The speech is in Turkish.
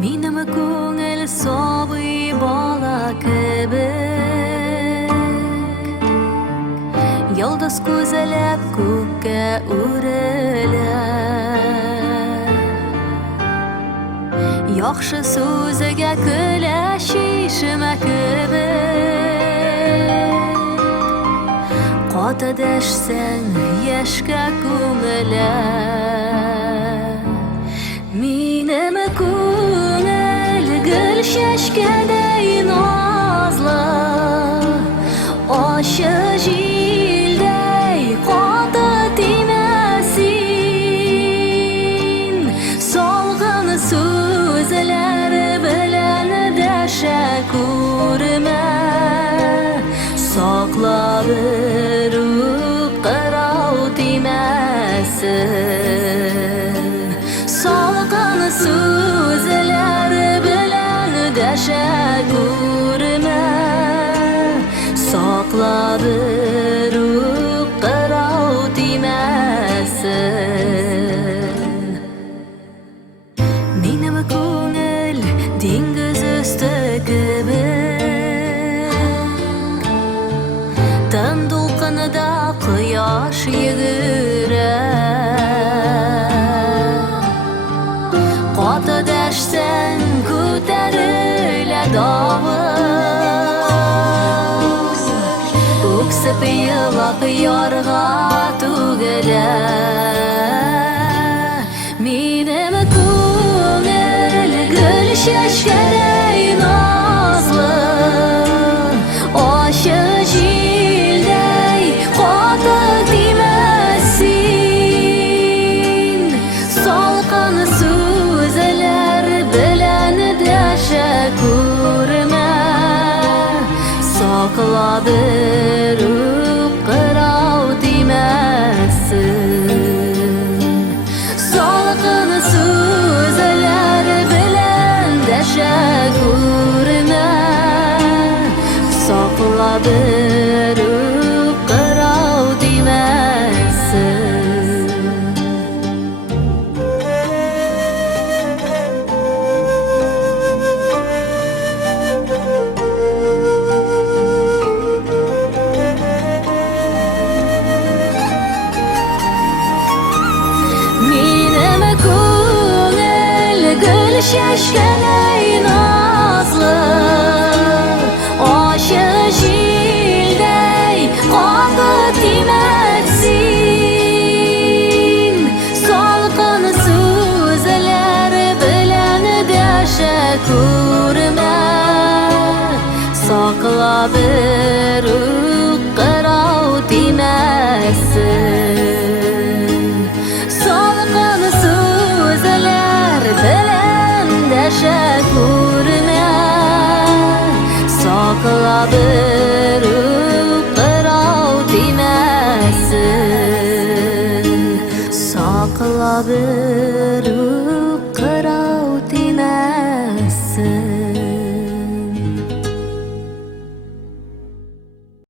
Minimi ko'ngil sobi bola kibik Yıldız ko'zalab ko'kka o'rilib Yaxshi so'ziga kulashishima kibik Qotadashsang yashka ko'ngilib Minimi ko'ngil gul shashkaday nozli Oshi jilday qoti tiymasin Solg'in so'zlar bilan dasha ko'rma Saqlab ruh qirov tiymasin Solg'in so'zlar bilan dasha ko'rma Saqlab ruh qirov tiymasin Minimi ko'ngil dengiz usti kibik Tin to'lqinida quyosh yugurar Qotadashsang ko'tariladi ovoz O'ksib yig'lab yorg'a to'gilar Minimi ko'ngil gul shashkaday nozli Oshi jilday qoti tiymasin Solqin so'zlar bilan dasha ko'rma Saqlab ruh qirov tiymasin Solqin so'zlar bilan dasha ko'rma Saqlab ruh qirov tiymasin Minimi ko'ngil gul shashkaday nozli Oshi jilday qoti tiymasin Solqin so'zlar bilan dasha ko'rma Saqlab ruh qirov tiymasin Solqin so'zlar bilan dasha ko'rma Saqlab ruh qirov tiymasin Saqlab